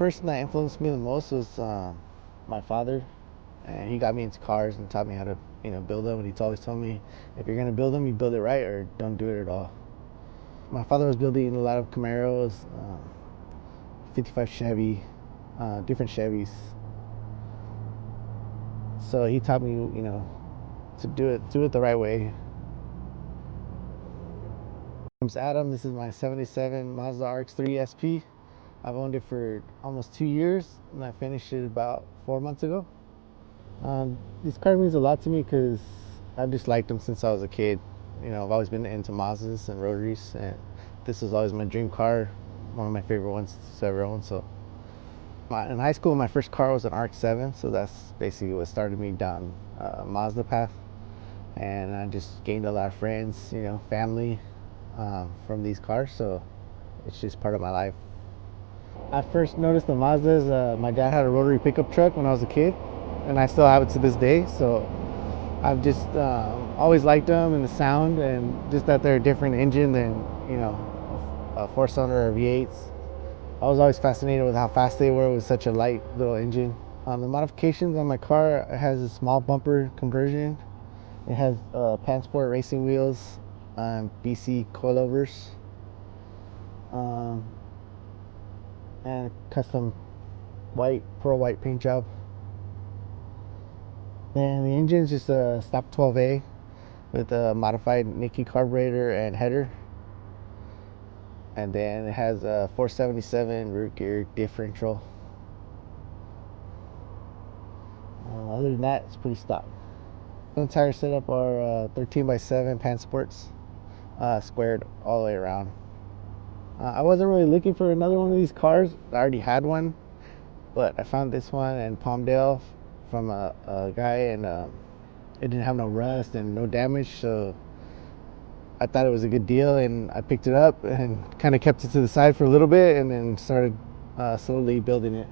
person that influenced me the most was my father, and he got me into cars and taught me how to, build them. And he's always told me, if you're gonna build them, you build it right or don't do it at all. My father was building a lot of Camaros, 55 Chevy, different Chevys. So he taught me, to do it the right way. My name's Adam. This is my '77 Mazda RX-3 SP. I've owned it for almost 2 years, and I finished it about 4 months ago. This car means a lot to me because I've just liked them since I was a kid. I've always been into Mazdas and rotaries, and this was always my dream car, one of my favorite ones to ever own. So, in high school, my first car was an RX-7, so that's basically what started me down Mazda path. And I just gained a lot of friends, family from these cars, so it's just part of my life. I first noticed the Mazdas. My dad had a rotary pickup truck when I was a kid, and I still have it to this day. So I've just always liked them and the sound, and just that they're a different engine than a four-cylinder or V8s. I was always fascinated with how fast they were with such a light little engine. The modifications on my car, it has a small bumper conversion. It has Pan Sport racing wheels, BC coilovers, and custom pearl white paint job. Then the engine is just a stock 12A with a modified Nicky carburetor and header. And then it has a 477 rear gear differential. Other than that, it's pretty stock. The entire setup are 13x7 Pan Sports, squared all the way around. I wasn't really looking for another one of these cars. I already had one, but I found this one in Palmdale from a guy, and it didn't have no rust and no damage, so I thought it was a good deal, and I picked it up and kind of kept it to the side for a little bit, and then started slowly building it.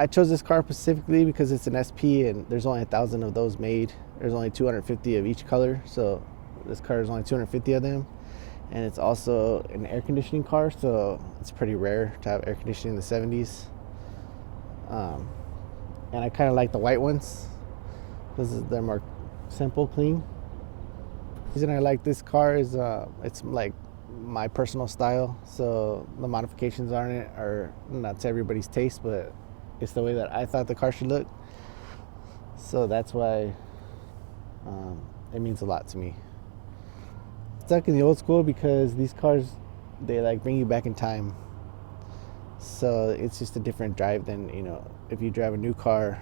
I chose this car specifically because it's an SP, and there's only 1,000 of those made. There's only 250 of each color, so this car is only 250 of them. And it's also an air conditioning car, so it's pretty rare to have air conditioning in the 70s. And I kind of like the white ones because they're more simple, clean. The reason I like this car is it's like my personal style, so the modifications on it are not to everybody's taste, but it's the way that I thought the car should look. So that's why it means a lot to me. Stuck in the old school because these cars, they like bring you back in time. So it's just a different drive than, if you drive a new car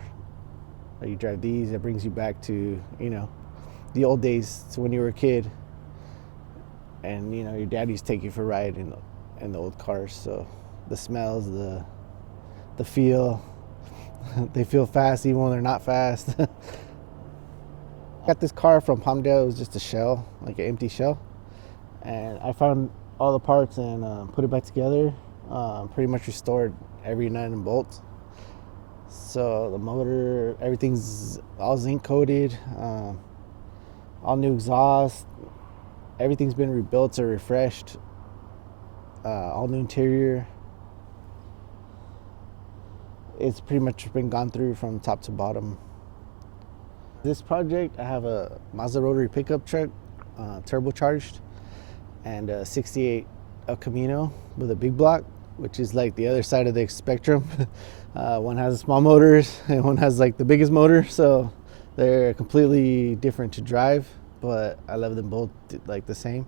or you drive these, it brings you back to, the old days, to when you were a kid. And, your dad used to take you for a ride in the old cars. So the smells, the feel, they feel fast even when they're not fast. Got this car from Palmdale. It was just a shell, like an empty shell, and I found all the parts and put it back together. Pretty much restored every nut and bolt. So the motor, everything's all zinc coated, all new exhaust, everything's been rebuilt or refreshed, all new interior. It's pretty much been gone through from top to bottom. This project, I have a Mazda rotary pickup truck, turbocharged, and a 68 El Camino with a big block, which is like the other side of the spectrum. One has small motors and one has like the biggest motor, so they're completely different to drive, but I love them both like the same.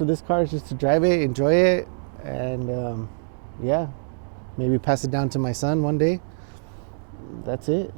for this car is just to drive it, enjoy it, and yeah, maybe pass it down to my son one day. That's it.